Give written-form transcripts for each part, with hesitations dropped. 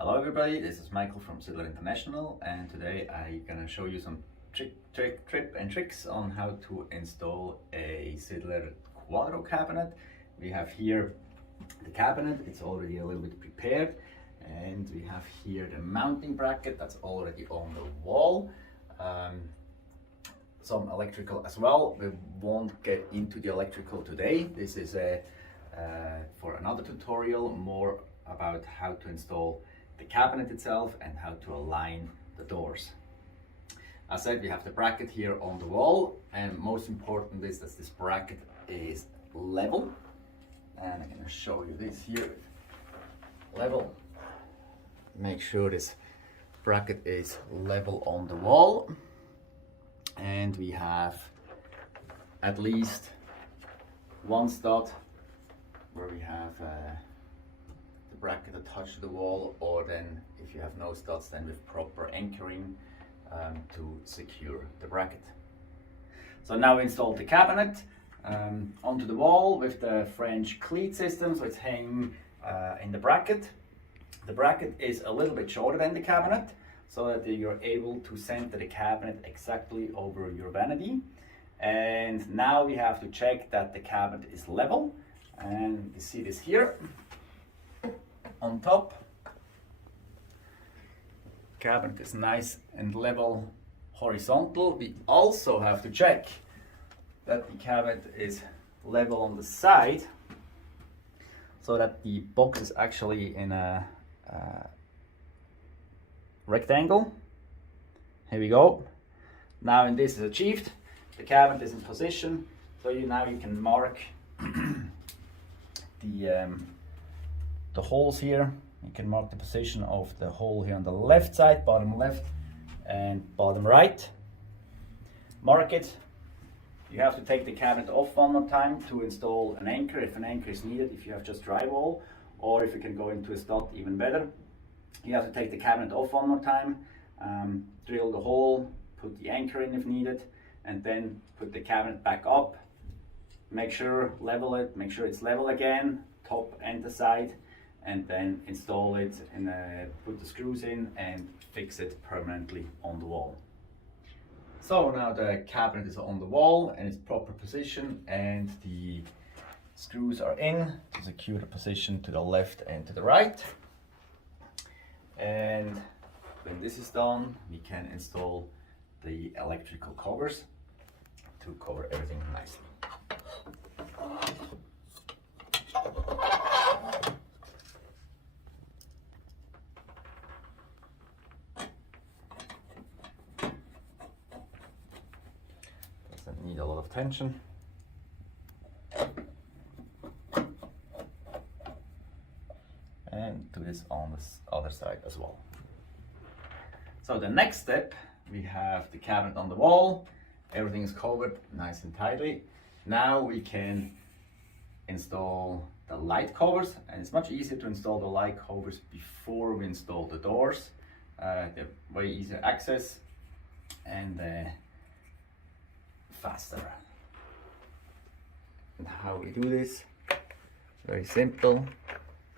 Hello everybody, this is Michael from SIDLER International, and today I'm gonna show you some tricks on how to install a SIDLER QUADRO cabinet. We have here the cabinet, it's already a little bit prepared, and we have here the mounting bracket that's already on the wall. Some electrical as well. We won't get into the electrical today. This is for another tutorial, more about how to install the cabinet itself and how to align the doors. As I said, we have the bracket here on the wall, and most important is that this bracket is level. And I'm going to show you this here. Level. Make sure this bracket is level on the wall. And we have at least one stud where we have the bracket attached to the wall, or then if you have no studs, then with proper anchoring to secure the bracket. So now we installed the cabinet onto the wall with the French cleat system, so it's hanging in the bracket. The bracket is a little bit shorter than the cabinet, so that you're able to center the cabinet exactly over your vanity. And now we have to check that the cabinet is level, and you see this here on top. Cabinet is nice and level horizontal. We also have to check that the cabinet is level on the side, so that the box is actually in a rectangle. Here we go. Now when this is achieved, the cabinet is in position, so now you can mark the holes here. You can mark the position of the hole here on the left side, bottom left and bottom right. Mark it. You have to take the cabinet off one more time to install an anchor, if an anchor is needed, if you have just drywall, or if you can go into a stud, even better. You have to take the cabinet off one more time, drill the hole, put the anchor in if needed, and then put the cabinet back up. Make sure level it, make sure it's level again, top and the side, and then install it and put the screws in and fix it permanently on the wall. So now the cabinet is on the wall and it's proper position, and the screws are in to secure the position to the left and to the right. And when this is done, we can install the electrical covers to cover everything nicely. Doesn't need a lot of tension. And do this on this other side as well. So the next step, we have the cabinet on the wall, everything is covered nice and tightly. Now we can install the light covers, and it's much easier to install the light covers before we install the doors. They're way easier access and faster. And how we do this, very simple.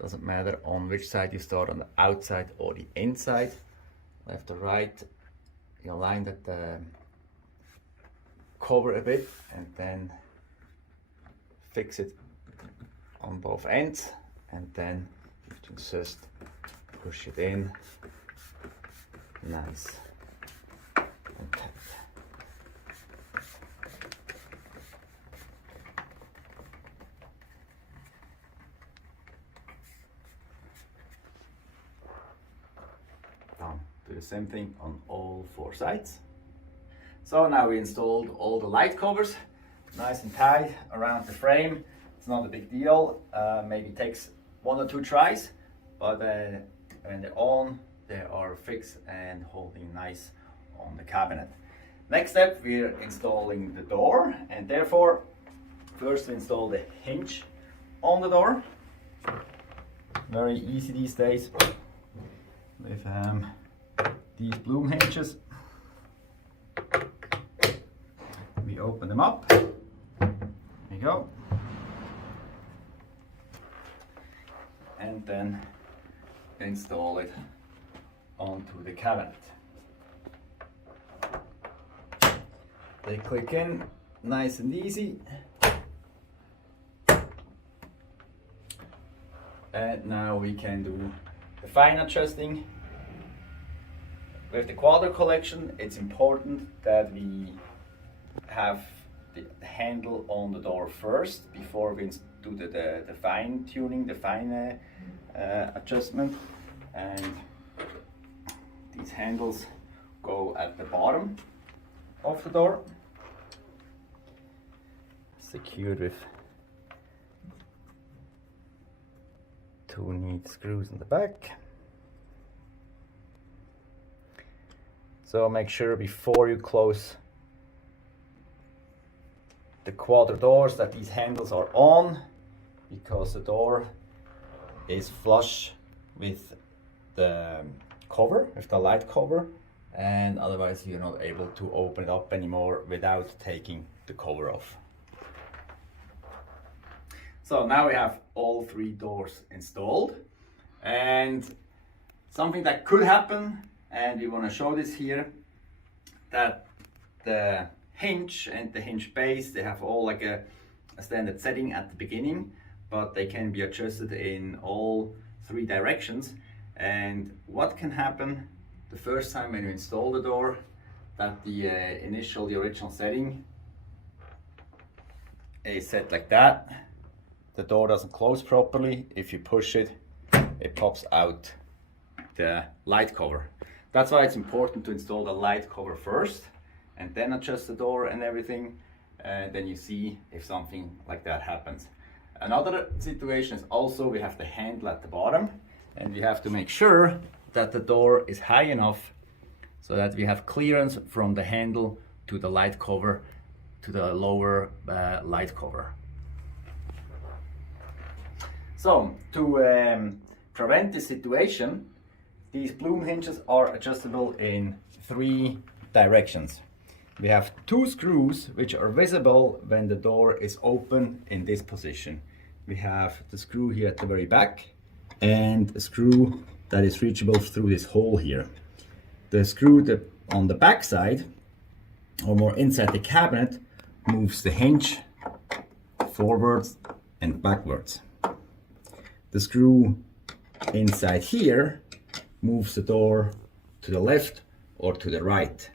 Doesn't matter on which side you start, on the outside or the inside, left or right. You align that cover a bit and then fix it on both ends, and then you can just push it in nice and tight. Do the same thing on all four sides. So now we installed all the light covers nice and tight around the frame. It's not a big deal, maybe takes 1 or 2 tries, but when they're on, they are fixed and holding nice on the cabinet. Next step, we're installing the door, and therefore first we install the hinge on the door. Very easy these days with these bloom hinges. We open them up. There you go. And then install it onto the cabinet. They click in nice and easy. And now we can do the fine adjusting. With the QUADRO collection, it's important that we have the handle on the door first before we do the fine tuning, the fine adjustment. And these handles go at the bottom of the door, secured with 2 neat screws in the back. So make sure before you close the QUADRO doors that these handles are on, because the door is flush with the cover, with the light cover, and otherwise you're not able to open it up anymore without taking the cover off. So now we have all 3 doors installed, and something that could happen, and we want to show this here, that the hinge and the hinge base, they have all like a standard setting at the beginning, but they can be adjusted in all 3 directions. And what can happen the first time when you install the door, that the original setting is set like that. The door doesn't close properly. If you push it, it pops out the light cover. That's why it's important to install the light cover first and then adjust the door and everything. Then you see if something like that happens. Another situation is also we have the handle at the bottom, and we have to make sure that the door is high enough so that we have clearance from the handle to the light cover, to the lower light cover. So to prevent this situation, these bloom hinges are adjustable in 3 directions. We have 2 screws which are visible when the door is open in this position. We have the screw here at the very back and a screw that is reachable through this hole here. The screw on the back side, or more inside the cabinet, moves the hinge forwards and backwards. The screw inside here moves the door to the left or to the right.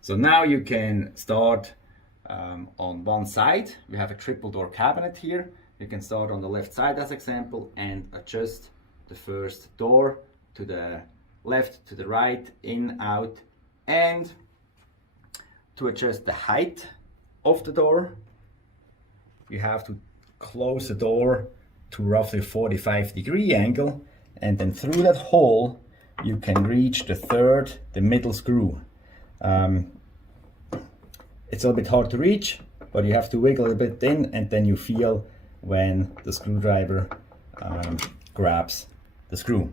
So now you can start on one side. We have a triple door cabinet here. You can start on the left side as example and adjust the first door to the left, to the right, in, out. And to adjust the height of the door, you have to close the door to roughly 45-degree angle, and then through that hole you can reach the middle screw. It's a bit hard to reach, but you have to wiggle a bit in, and then you feel when the screwdriver grabs the screw.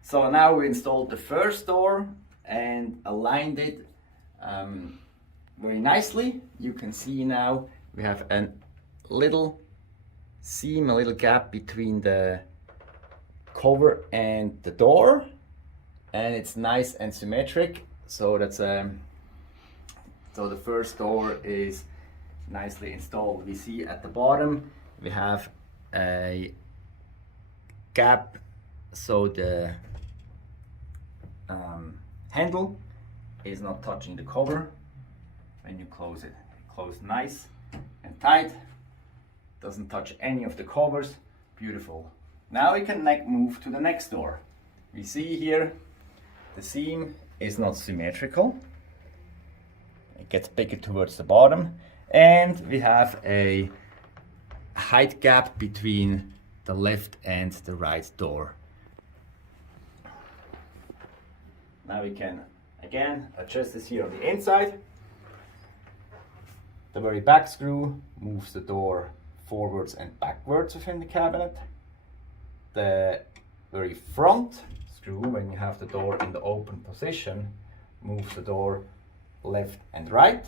So now we installed the first door and aligned it very nicely. You can see now we have a little seam, a little gap between the cover and the door, and it's nice and symmetric. So that's so the first door is nicely installed. We see at the bottom we have a gap, so the handle is not touching the cover. When you close it, close nice and tight, doesn't touch any of the covers. Beautiful. Now we can move to the next door. We see here the seam is not symmetrical. It gets bigger towards the bottom, and we have a height gap between the left and the right door. Now we can again adjust this here on the inside. The very back screw moves the door forwards and backwards within the cabinet. The very front screw, when you have the door in the open position, moves the door left and right.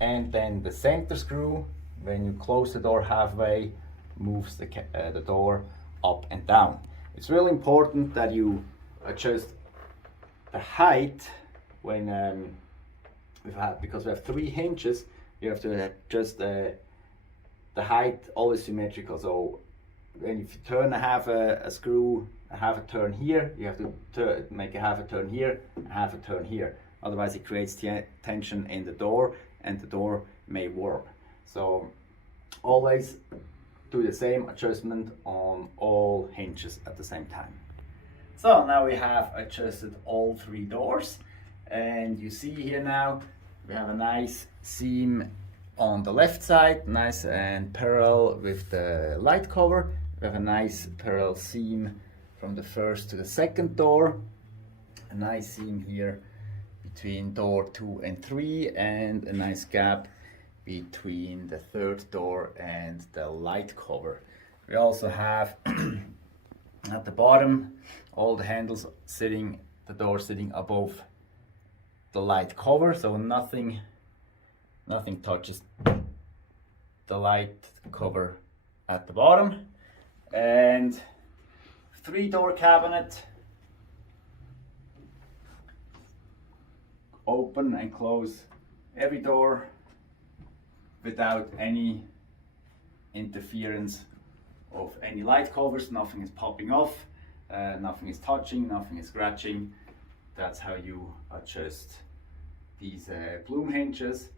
And then the center screw, when you close the door halfway, moves the door up and down. It's really important that you adjust the height when because we have 3 hinges, you have to adjust the height always symmetrical. So when you turn half a screw, half a turn here, you have to make a half a turn here, a half a turn here. Otherwise it creates tension in the door and the door may warp. So always do the same adjustment on all hinges at the same time. So now we have adjusted all 3 doors, and you see here now we have a nice seam on the left side, nice and parallel with the light cover. We have a nice parallel seam from the first to the second door, a nice seam here between door 2 and 3, and a nice gap between the third door and the light cover. We also have at the bottom all the handles sitting, the door sitting above the light cover, so nothing touches the light cover at the bottom. And 3-door cabinet, open and close every door without any interference of any light covers. Nothing is popping off, nothing is touching, nothing is scratching. That's how you adjust these plume hinges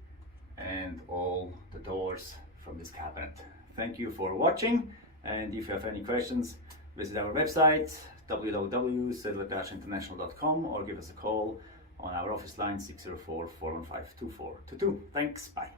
and all the doors from this cabinet. Thank you for watching, and if you have any questions, visit our website www.sidler-international.com or give us a call on our office line 604-415-2422. Thanks, bye.